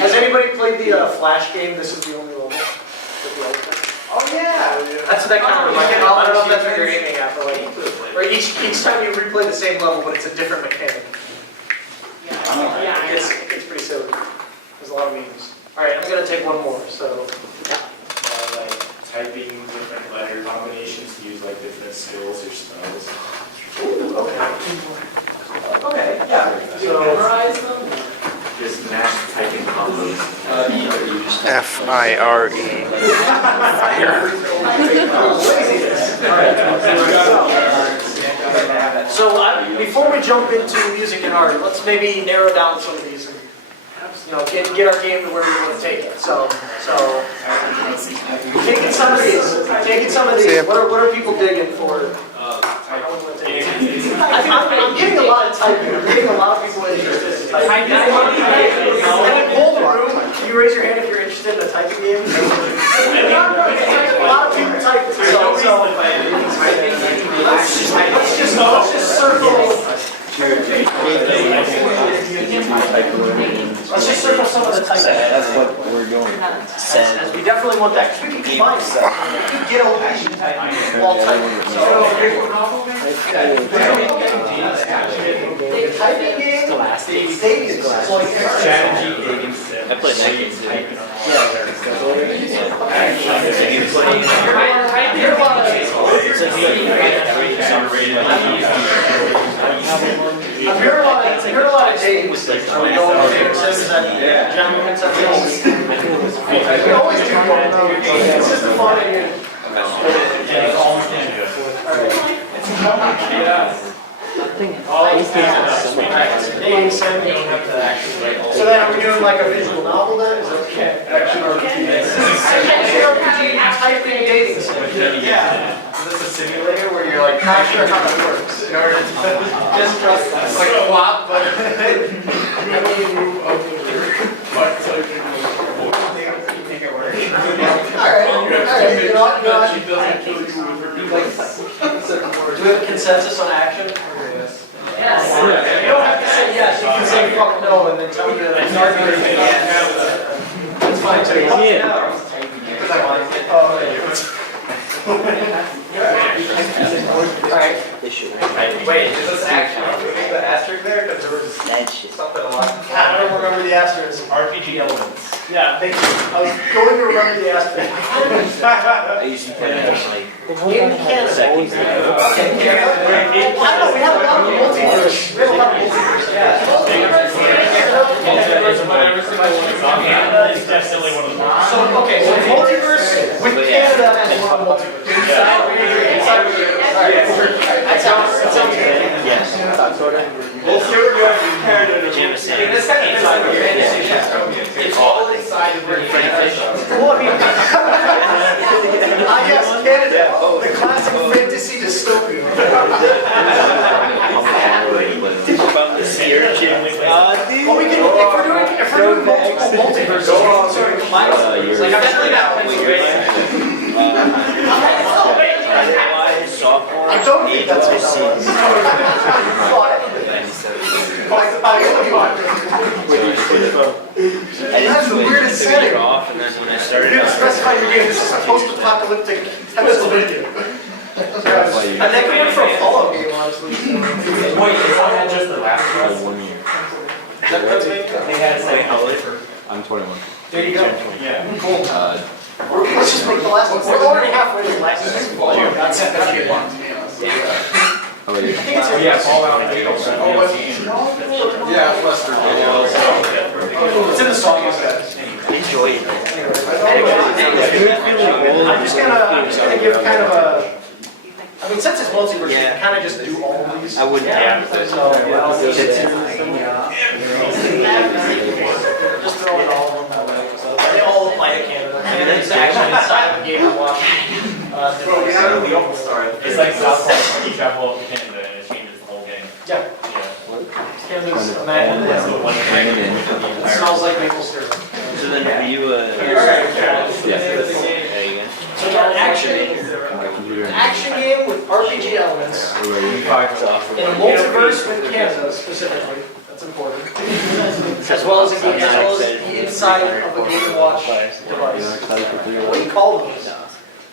Has anybody played the Flash game? This is the only level. With the elephant? Oh yeah. That's what that kind of reminds me of. I don't know if that's what you're aiming at, but like, or each time you replay the same level, but it's a different mechanic. Yeah. It's pretty silly. There's a lot of memes. All right, I'm gonna take one more. So, Like typing different letter combinations to use like different skills or spells. okay, yeah. So, Memorize them. Just mash typing combos. F-I-R-E. so before we jump into music and art, let's maybe narrow down some of these and get our game to where we want to take it. So taking some of these. What are people digging for? I'm getting a lot of typing. I'm getting a lot of people interested in typing. Can I poll the room? Can you raise your hand if you're interested in a typing game? A lot of people typing. Let's just circle. Let's just circle some of the typing. That's what we're doing. As we definitely want that, because we can combine stuff. We can get all typing. Typing game, stadiums. Strategy game. I played that game too. I've heard a lot of dates. Are we going to favorite Sims and general consensus? We always do one. It's just a fun idea. So then are we doing like a visual novel then? Is it action RPG? Action RPG typing dating sim. Yeah. Is this a simulator where you're like not sure how that works. In order to just trust us. It's like a flop, but. Make it work. Alright, you know what, She doesn't kill you with her do we have a consensus on action? Yes. You don't have to say yes, you can say fuck no and then tell me that it's not your That's fine too. Alright. Wait, is this action? Is the asterisk there? Because there was something along. I don't remember the asterisk. RPG elements. Yeah, thank you. I was going to remember the asterisk. I usually play it like In Canada. seconds. I don't know, we have a lot of multiverse. We have a lot of multiverse, yeah. Canada is definitely one of the most. So, okay, so multiverse with Canada as one multiverse. That sounds good. Yes. Well, here we're going to Canada. This kind of inside of fantasy. It's all inside of your fantasy. Well, I mean, yes, Canada, the classic fantasy dystopia. Well, we can, if we're doing multiple multiverses, we can sort of combine them. Like, I'm definitely not I don't think that's what that's the weirdest setting. You're gonna specify your game, this is a post-apocalyptic Pennsylvania. I think we went for a Fallout game, honestly. Wait, is that just the last one? 1 year. They had to say how late for. I'm 21. There you go. Yeah. Cool. Let's just make the last one. We're already halfway to the last one. That's good. How about you? I think it's Yeah, Fallout. Yeah, Lester. It's in the song, guys. Enjoy it. I'm just gonna give kind of a. I mean, since it's multiverse, you can kind of just do all of these. I wouldn't. Yeah. Just throw in all of them that way. So they all apply to Canada. Canada's actually inside of the game to watch. Well, we have the open start. It's like South Park, you travel up to Canada and it changes the whole game. Yeah. Yeah. Canada's imagine this. So one thing. It smells like maple syrup. So then are you yeah. There you go. So we got an action game. My computer. An action game with RPG elements. What about you? In a multiverse with Canada specifically. That's important. As well as the inside of a Game & Watch device. What do you call those?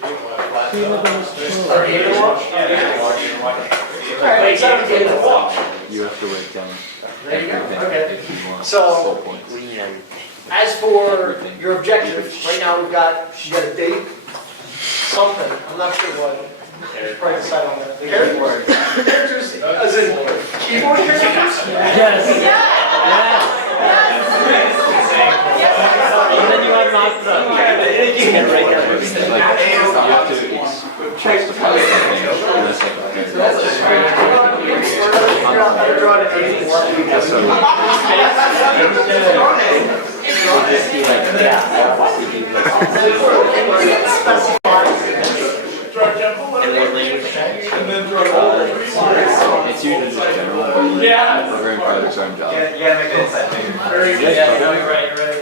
Or Game & Watch? Alright, inside of a Game & Watch. You have to write down There you go. everything Okay. if you want. So- full points. As for your objective, right now we've got, you got a date, something, I'm not sure what. Probably decide on that. Characters? Characters, as in keyboard characters? Yes. And then you have knocked up. You can write down everything. Like, you have to justify something. And that's like, So that's just great. Figure out how to draw an A. that's so it's usually just general, but Yeah. programming projects aren't jobs. You gotta make an inside figure. Yeah, no, you're right, you're right.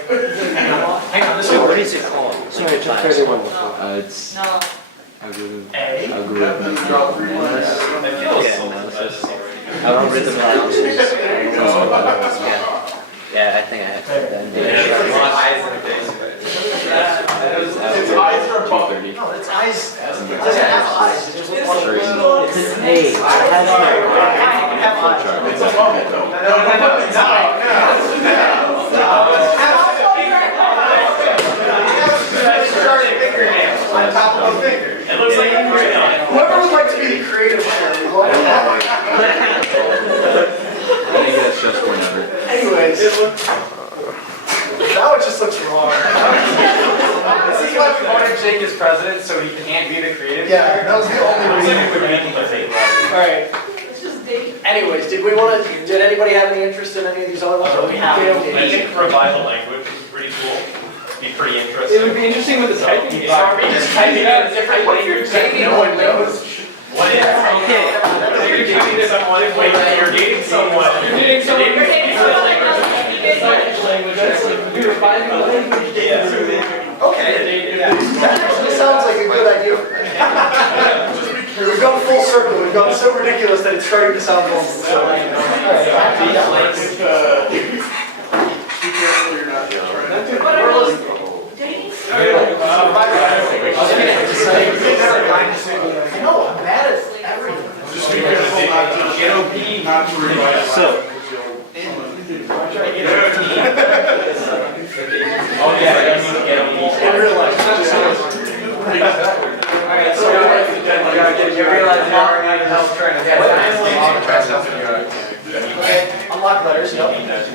Hang on, this is What is it called? Sorry, it's it's No. algorithmic analysis. Algorithm analysis. Yeah, I think I have to. Eyes in the face. Its eyes are above. 230. No, its eyes, it doesn't have eyes, it just looks like Straight. It's an A. It has no. have eyes. It's above it though. On top of a finger. It looks like a crayon. Whoever would like to be the creative chef, we love that. I think that's just whenever. Anyways, now it just looks wrong. This is why we wanted Jake as president, so he can't be the creative. Yeah, that was the only reason. Alright, It's just date. anyways, did anybody have any interest in any of these other ones? Or we have I think revive the language is pretty cool. Be pretty It interesting. would be interesting with the typing. So are we just typing out a different What if you're language that typing no one knows? What is? Okay, circle. We've gone so ridiculous that it's starting to sound normal. So, Be careful you're not trying I know, I'm bad at everything. Just be careful not to revise. So, Oh, yeah, In real life. Alright, so you realize you already need help trying to get Okay, unlock letters, yep. You have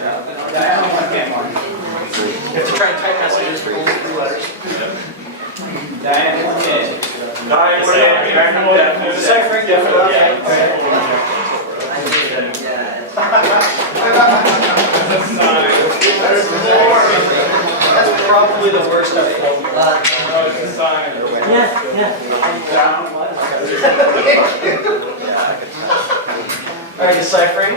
to try and type messages for only 3 letters. Deciphering definitely, okay. That's probably the worst I've felt. Alright, deciphering.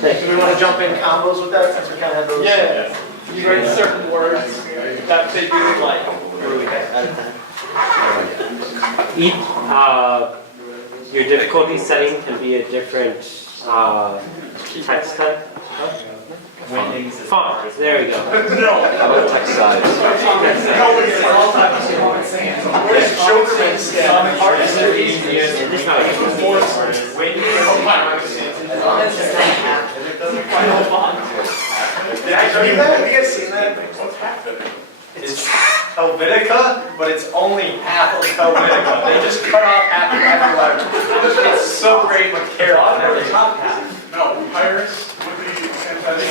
Do we want to jump in combos with that since we kind of have those? Yeah. You write certain words that they do like. your difficulty setting can be a different text type. Font, there we go. Text size. Where's Jokerman stand? Hardest or easiest. It's not Did I show you that? Have you guys seen that? It's Helvetica, but it's only half of Helvetica. They just cut off half of every letter. It's so great with carrot. Never the top half. No, Pirates would be fantastic.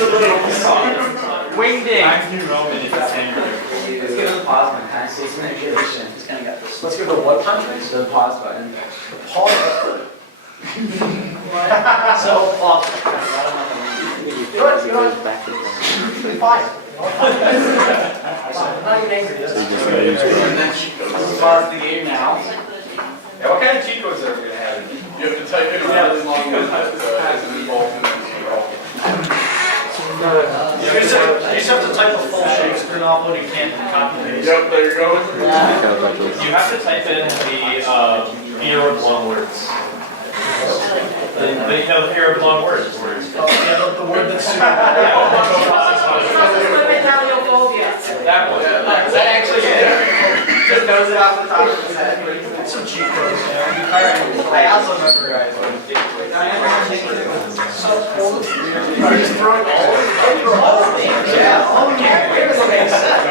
Wingding. Times New Roman is the same. Let's give it the pause button. Can I see some manipulation? Just kind of got this. Let's give the what country? The pause button. Paul. So, pause. Good, good. Fine. I'm not even angry. Pause the game now. Yeah, what kind of cheat codes are we gonna have? You have to type in a really long one that isn't involved in it. You just have to type a full Shakespeare novel and you can't copy paste. Yep, there you go. You have to type in the fear of long words. The fear of long words. Oh, yeah, the word that's super. That one. Is that actually it? Just knows it off the top of his head. Some cheat codes, yeah. I also memorized one. Are you just throwing all of them? Yeah. Oh, yeah. Where does it make sense?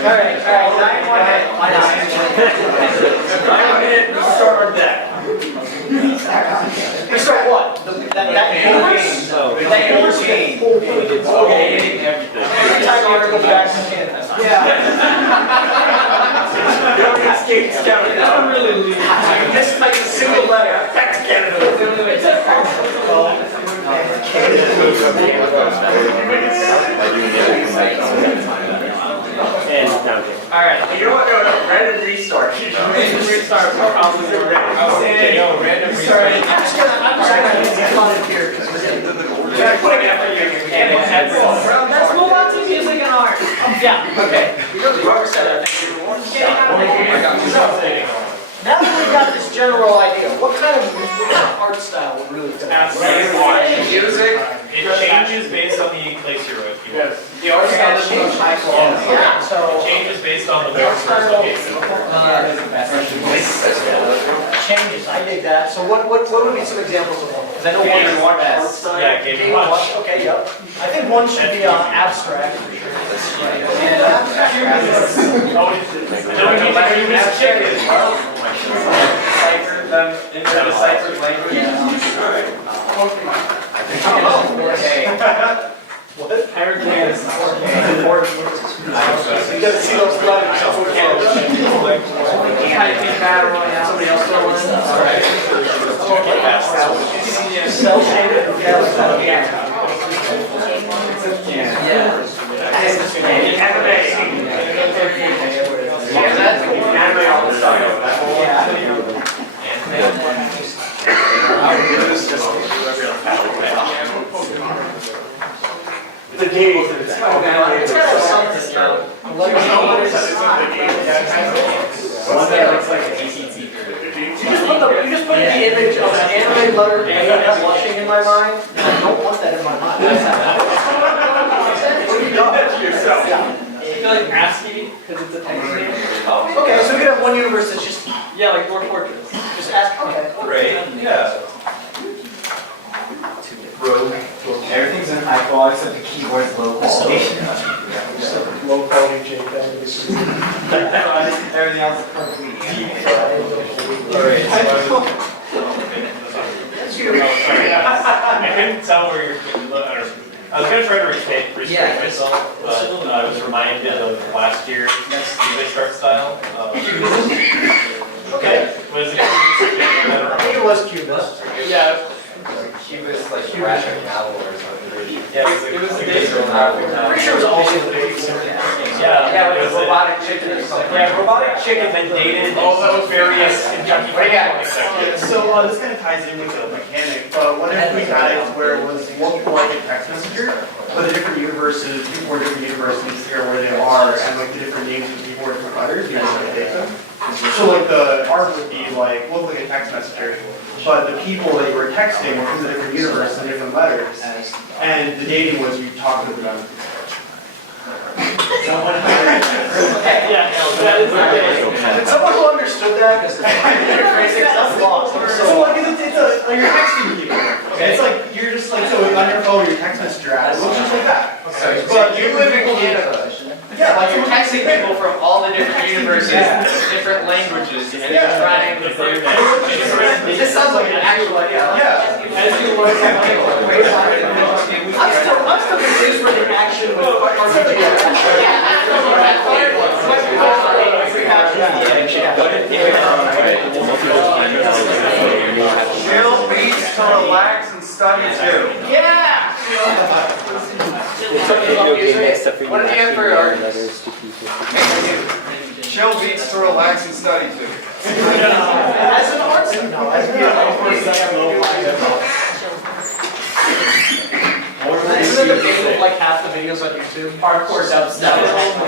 Alright, 9-1-8. Restart our deck. Restart what? That universe? That universe is a full page. Every time you ever go back to Canada. Yeah. I'm really leaving. You just type a single letter. Back to Canada. And down here. Alright, you know what? No, random restart. Restart. Probably Random restart. I'm just gonna fun it here because we're getting. Let's move on to music and art. Yeah, okay. Whoever said it, I think you were now that we've got this general idea, what kind of art style would really fit? Music. It changes based on the place you're with. Yes. The art style is high quality. Yeah, It so changes based on the art person's style location. changes. I dig that. So what would be some examples of one? Because I know Game one watch. art style. Yeah, game watch. Okay, yep. I think one should be abstract for sure. Decipher them into deciphered language. What? Hurricanes. You gotta see those letters. Somebody else throw one in? Alright. Cell shaded? The game. It's gotta have something. One that looks like an ACT. You just put you just put in the image of an anime letter A blushing in my mind, and I don't want that in my mind. You feel like ASCII because it's a text name? Okay, so we could have one universe that's just Yeah, like Dwarf Fortress. ask. Okay. Right? Yeah. Everything's in high quality except the keyboard's low quality. Low quality JPEG. Everything else is perfectly I couldn't tell where you're, I was gonna try to restrain myself, but I was reminded of last year's music start style. Okay. Was it? I think it was Cubist. Yeah. Cubist, like graphic novel or something. Yes, it was the day. Pretty sure it was also the big Yeah, like it was a robotic chicken or something. Yeah, robotic chicken that dated all those various Kentucky Fried executives. So this kind of ties in with the mechanic, but what if we got it where it was more like a text messenger, but the different universes, people were different universes, figure out where they are, and like the different names of people were different letters, you just update them. So like the art would be like, look like a text messenger, but the people that you were texting were from the different universe and different letters, and the dating was you talk to them. Yeah, that is the case. Did someone who understood that? Because that's lost. So like you're texting people. It's like you're just like so on your phone your text messenger app. It looks just like that. But you live in Canada. Yeah, Like you're texting people from all the different universes, different languages, and you're trying to bring that. This sounds like an actual idea. Yeah. As you learn something, I'm still confused with the action with RPG. Chill beats to relax and study too. Yeah! What did you have for art? Chill beats to relax and study too. As an artist, no. As isn't it the name of like half the videos on YouTube? Hardcore dubstep.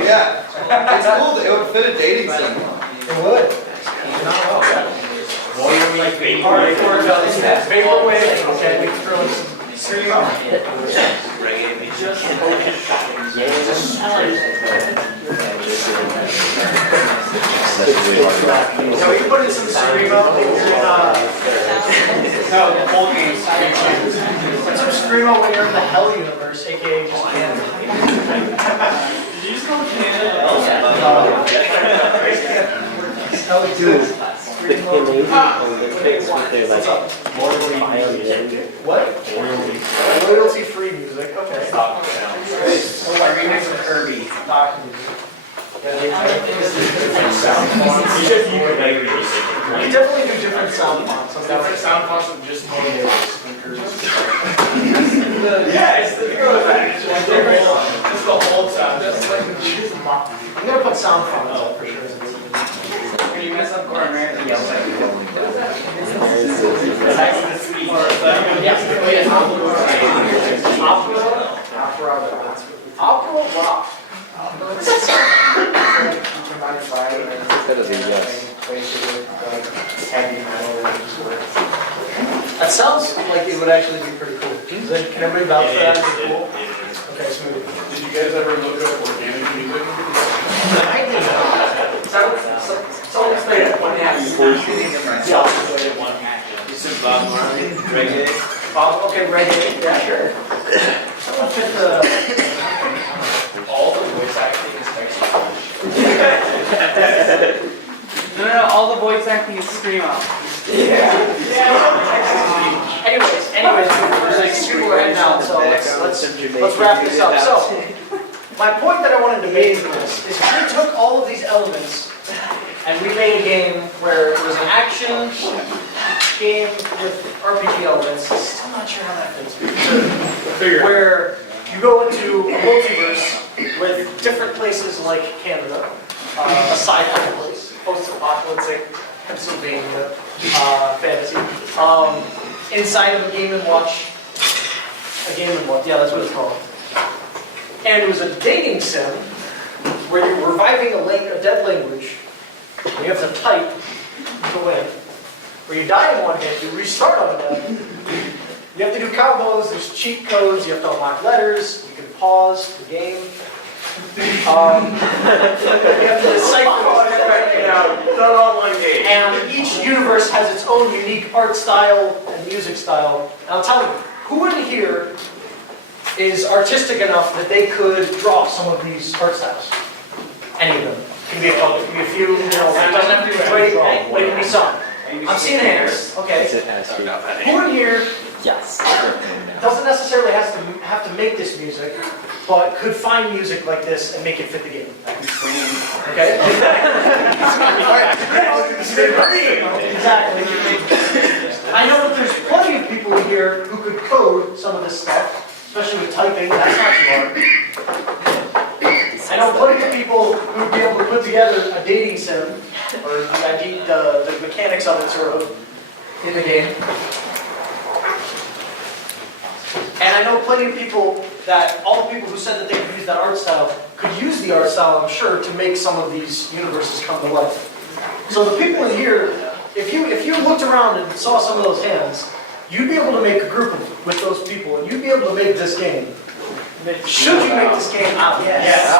Yeah. It's cool. It would fit a dating sim. It would. Hardcore dubstep. Vaporwave. Okay, we can throw in some screamo. No, we can put in some screamo. No, the whole game's Put some screamo when you're in the Hell universe, aka just Canada. did you just go to Canada? Hell dude. What? Royalty-free music. Okay. remix of Kirby. You definitely do different sound fonts. Different sound fonts with just more Yeah, it's the throwback. It's the whole sound. Just like I'm gonna put sound fonts up for sure. When you mess up Core American, yell at me. Opera rock. That sounds like it would actually be pretty cool. Can everybody vouch for that? Is it cool? Okay, smooth. Did you guys ever look up organic music? I did not. Someone explain it. What happened? Okay, reggae. Yeah, sure. Someone fit the. All the voice acting is actually No, all the voice acting is Screamo. Anyways, there's like super right now, so let's wrap this up. So, my point that I wanted to make from this is we took all of these elements and we made a game where it was an action game with RPG elements. Still not sure how that fits. Where you go into a multiverse with different places like Canada, a sci-fi place, post-apocalyptic Pennsylvania, fantasy. Inside of a Game & Watch, yeah, that's what it's called. And it was a dating sim where you're reviving a dead language. And you have to type to win. where you die in one hit, you restart on the death. You have to do combos, there's cheat codes, you have to unlock letters, you can pause the game. You have to decipher The online game. and each universe has its own unique art style and music style. And I'll tell you, who in here is artistic enough that they could draw some of these art styles? Any of them. Can be a couple, can be a few, you know, it doesn't have to be great, but it can be some. I'm seeing hands, okay. Who in here doesn't necessarily have to make this music, but could find music like this and make it fit the game? Okay? Exactly. I know that there's plenty of people here who could code some of this stuff, especially with typing, that's not too hard. I know plenty of people who would be able to put together a dating sim, or the mechanics of it sort of, in the game. And I know plenty of people that, all the people who said that they could use that art style, could use the art style, I'm sure, to make some of these universes come to life. So the people in here, if you looked around and saw some of those hands, you'd be able to make a group with those people, and you'd be able to make this game. Should you make this game out? Yes.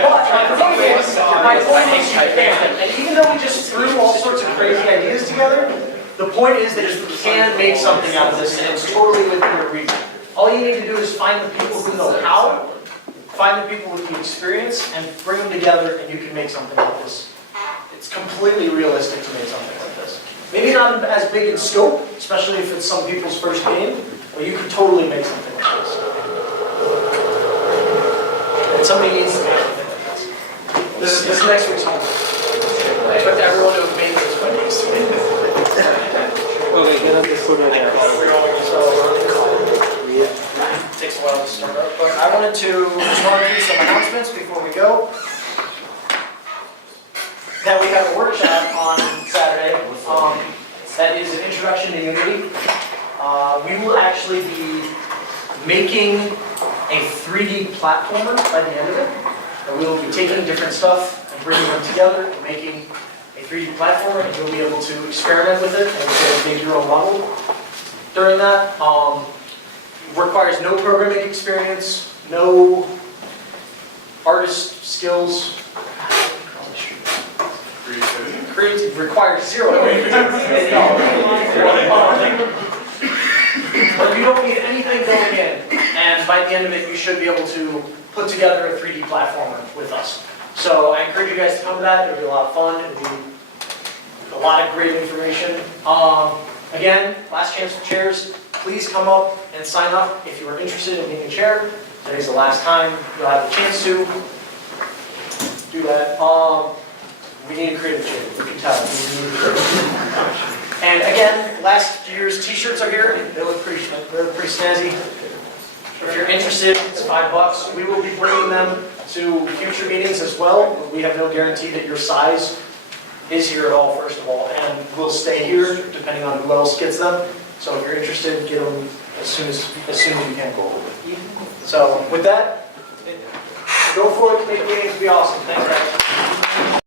But my point is you can. And even though we just threw all sorts of crazy ideas together, the point is that you can make something out of this, and it's totally within your reach. All you need to do is find the people who know how, find the people with the experience, and bring them together, and you can make something like this. It's completely realistic to make something like this. Maybe not as big in scope, especially if it's some people's first game, but you could totally make something like this. And somebody needs to make something like this. This is next week's homework. I expect everyone to have made this by next week. Okay, get up this photo there. It takes a while to start up, but I wanted to just run through some announcements before we go. That we have a workshop on Saturday. That is an introduction to Unity. We will actually be making a 3D platformer by the end of it. And we will be taking different stuff and bringing them together and making a 3D platformer, and you'll be able to experiment with it and sort of make your own model during that. Requires no programming experience, no artist skills. Creativity requires zero. But you don't need anything going in, and by the end of it, you should be able to put together a 3D platformer with us. So I encourage you guys to come to that. It'll be a lot of fun. It'll be a lot of great information. Again, last chance for chairs. Please come up and sign up if you are interested in getting a chair. Today's the last time you'll have a chance to do that. We need a creative chair. You can tell. And again, last year's T-shirts are here. They look pretty snazzy. If you're interested, it's $5. We will be bringing them to future meetings as well. We have no guarantee that your size is here at all, first of all, and will stay here depending on who else gets them. So if you're interested, get them as soon as you can. So with that, go for it, make games, be awesome. Thanks, guys.